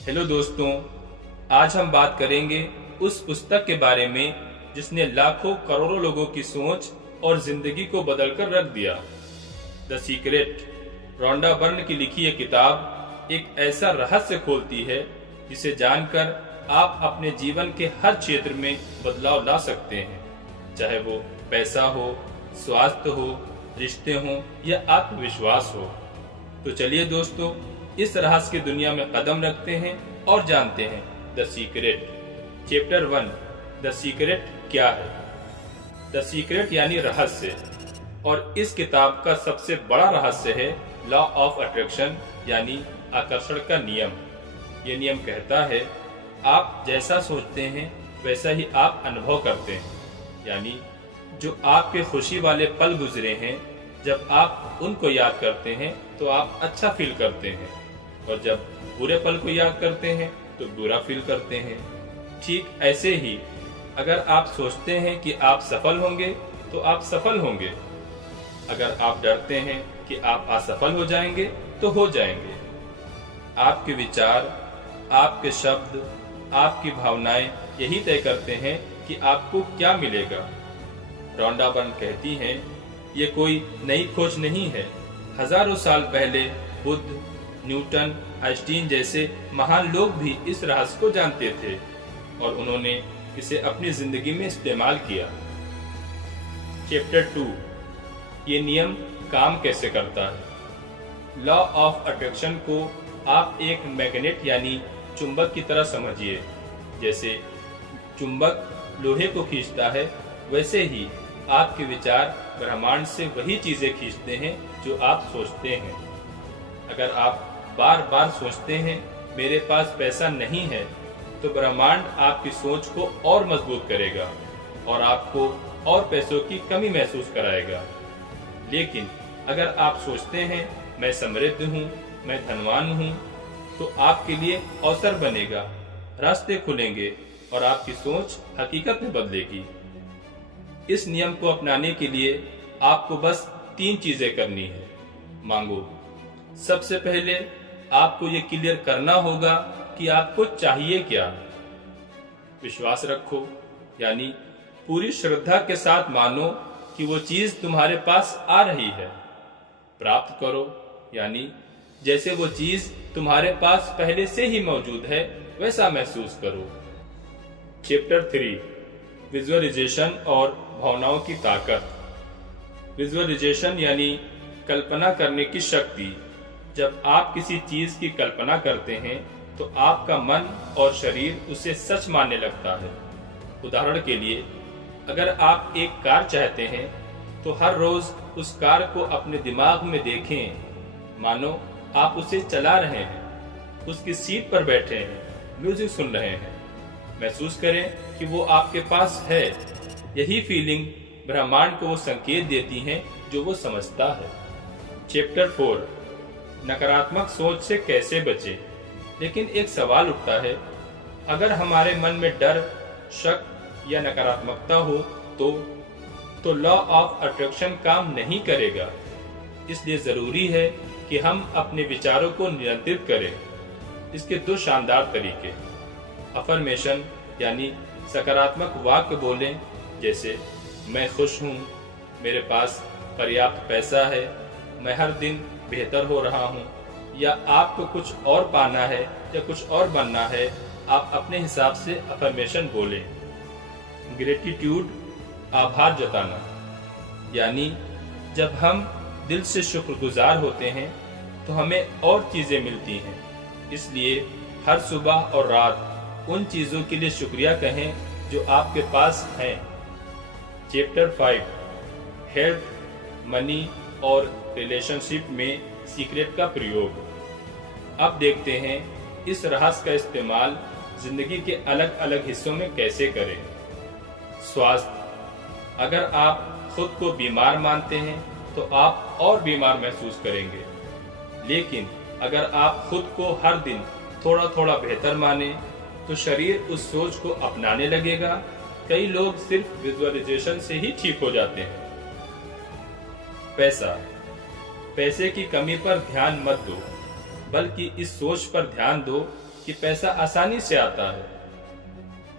Hello दोस्तों, आज हम बात करेंगे उस पुस्तक के बारे में जिसने लाखों करोड़ों लोगों की सोच और जिंदगी को बदलकर रख दिया। The secret. रोंडा बर्न की लिखी यह किताब एक ऐसा रहस्य खोलती है जिसे जानकर आप अपने जीवन के हर क्षेत्र में बदलाव ला सकते हैं, चाहे वो पैसा हो, स्वास्थ्य हो, रिश्ते हो या आत्मविश्वास हो। तो चलिए दोस्तों, इस रहस्य की दुनिया में कदम रखते हैं और जानते हैं the secret. Chapter 1, the secret क्या है। द सीक्रेट यानी रहस्य, और इस किताब का सबसे बड़ा रहस्य है लॉ ऑफ अट्रैक्शन यानी आकर्षण का नियम। ये नियम कहता है आप जैसा सोचते हैं वैसा ही आप अनुभव करते हैं। यानी जो आपके खुशी वाले पल गुजरे हैं, जब आप उनको याद करते हैं तो आप अच्छा फील करते हैं, और जब बुरे पल को याद करते हैं तो बुरा फील करते हैं। ठीक ऐसे ही अगर आप सोचते हैं कि आप सफल होंगे तो आप सफल होंगे। अगर आप डरते हैं कि आप असफल हो जाएंगे तो हो जाएंगे। आपके विचार, आपके शब्द, आपकी भावनाएं यही तय करते हैं कि आपको क्या मिलेगा। रोंडा बर्न कहती हैं, ये कोई नई खोज नहीं है। हजारों साल पहले बुद्ध, न्यूटन, आइंस्टीन जैसे महान लोग भी इस रहस्य को जानते थे और उन्होंने इसे अपनी जिंदगी में इस्तेमाल किया। चैप्टर 2, ये नियम काम कैसे करता है। लॉ ऑफ अट्रैक्शन को आप एक मैग्नेट यानी चुंबक की तरह समझिए। जैसे चुंबक लोहे को खींचता है, वैसे ही आपके विचार ब्रह्मांड से वही चीजें खींचते हैं जो आप सोचते हैं। अगर आप बार बार सोचते हैं मेरे पास पैसा नहीं है, तो ब्रह्मांड आपकी सोच को और मजबूत करेगा और आपको और पैसों की कमी महसूस कराएगा। लेकिन अगर आप सोचते हैं मैं समृद्ध हूँ, मैं धनवान हूँ, तो आपके लिए अवसर बनेगा, रास्ते खुलेंगे और आपकी सोच हकीकत में बदलेगी। इस नियम को अपनाने के लिए आपको बस 3 चीजें करनी है। मांगो। सबसे पहले आपको ये क्लियर करना होगा कि आपको चाहिए क्या। विश्वास रखो, यानी पूरी श्रद्धा के साथ मानो कि वो चीज तुम्हारे पास आ रही है। प्राप्त करो, यानी जैसे वो चीज तुम्हारे पास पहले से ही मौजूद है वैसा महसूस करो। चैप्टर 3, विजुअलाइजेशन और भावनाओं की ताकत। विजुअलाइजेशन यानी कल्पना करने की शक्ति। जब आप किसी चीज की कल्पना करते हैं तो आपका मन और शरीर उसे सच मानने लगता है। उदाहरण के लिए, अगर आप एक कार चाहते हैं तो हर रोज उस कार को अपने दिमाग में देखें, मानो आप उसे चला रहे हैं, उसकी सीट पर बैठे हैं, म्यूजिक सुन रहे हैं। महसूस करें कि वो आपके पास है। यही फीलिंग ब्रह्मांड को वो संकेत देती हैं जो वो समझता है। चैप्टर 4, नकारात्मक सोच से कैसे बचें। लेकिन एक सवाल उठता है, अगर हमारे मन में डर, शक या नकारात्मकता हो तो लॉ ऑफ अट्रैक्शन काम नहीं करेगा। इसलिए जरूरी है कि हम अपने विचारों को नियंत्रित करें। इसके 2 शानदार तरीके। अफर्मेशन यानी सकारात्मक वाक्य बोलें, जैसे मैं खुश हूँ, मेरे पास पर्याप्त पैसा है, मैं हर दिन बेहतर हो रहा हूँ, या आपको कुछ और पाना है या कुछ और बनना है। आप अपने हिसाब से अफर्मेशन बोलें। ग्रेटिट्यूड, आभार जताना, यानी जब हम दिल से शुक्रगुजार होते हैं तो हमें और चीजें मिलती हैं। इसलिए हर सुबह और रात उन चीजों के लिए शुक्रिया कहें जो आपके पास हैं। चैप्टर 5, हेल्थ, मनी और रिलेशनशिप में सीक्रेट का प्रयोग। अब देखते हैं इस रहस्य का इस्तेमाल जिंदगी के अलग अलग हिस्सों में कैसे करें। स्वास्थ्य। अगर आप खुद को बीमार मानते हैं तो आप और बीमार महसूस करेंगे। लेकिन अगर आप खुद को हर दिन थोड़ा थोड़ा बेहतर माने तो शरीर उस सोच को अपनाने लगेगा। कई लोग सिर्फ विजुअलाइजेशन से ही ठीक हो जाते हैं। पैसे की कमी पर ध्यान मत दो, बल्कि इस सोच पर ध्यान दो कि कि पैसा आसानी से आता है।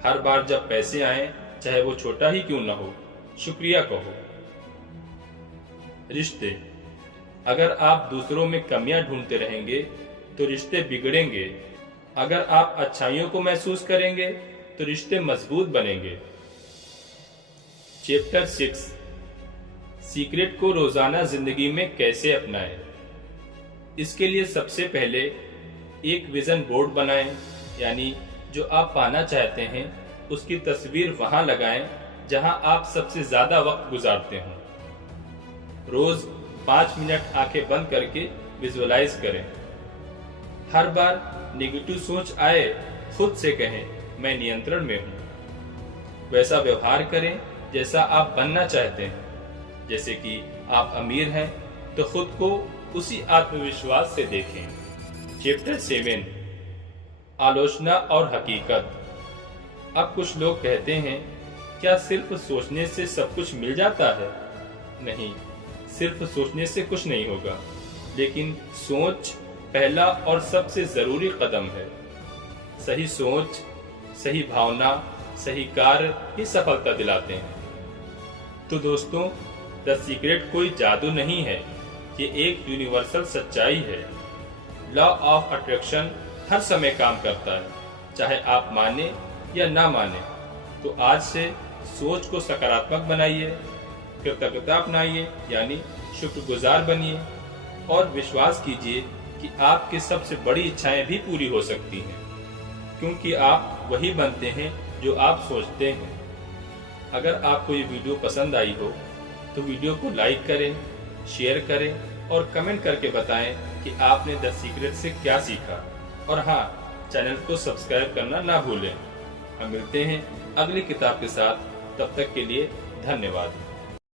हर बार जब पैसे आए, चाहे वो छोटा ही क्यों न हो, शुक्रिया कहो। रिश्ते, अगर आप दूसरों में कमियां ढूंढते रहेंगे तो रिश्ते बिगड़ेंगे। अगर आप अच्छाइयों को महसूस करेंगे तो रिश्ते मजबूत बनेंगे। चैप्टर 6, सीक्रेट को रोजाना जिंदगी में कैसे अपनाएं। इसके लिए सबसे पहले एक विजन बोर्ड बनाएं, यानी जो आप पाना चाहते हैं उसकी तस्वीर वहां लगाएं जहां आप सबसे ज्यादा वक्त गुजारते हो। रोज 5 मिनट आंखें बंद करके विजुअलाइज करें। हर बार नेगेटिव सोच आए, खुद से कहें, मैं नियंत्रण में हूं। वैसा व्यवहार करें जैसा आप बनना चाहते हैं। जैसे कि आप अमीर हैं तो खुद को उसी आत्मविश्वास से देखें। चैप्टर 7, आलोचना और हकीकत। अब कुछ लोग कहते हैं, क्या सिर्फ सोचने से सब कुछ मिल जाता है? नहीं, सिर्फ सोचने से कुछ नहीं होगा, लेकिन सोच पहला और सबसे जरूरी कदम है। सही सोच, सही भावना, सही कार्य ही सफलता दिलाते हैं। तो दोस्तों, द सीक्रेट कोई जादू नहीं है, ये एक यूनिवर्सल सच्चाई है। लॉ ऑफ अट्रैक्शन हर समय काम करता है, चाहे आप माने या ना माने। तो आज से सोच को सकारात्मक बनाइए, कृतज्ञता अपनाइए, यानी शुक्रगुजार बनिए, और विश्वास कीजिए कि आपकी सबसे बड़ी इच्छाएं भी पूरी हो सकती हैं, क्योंकि आप वही बनते हैं जो आप सोचते हैं। अगर आपको ये वीडियो पसंद आई हो तो वीडियो को लाइक करें, शेयर करें और कमेंट करके बताएं कि आपने द सीक्रेट से क्या सीखा। और हाँ, चैनल को सब्सक्राइब करना ना भूलें। हम मिलते हैं अगली किताब के साथ, तब तक के लिए धन्यवाद।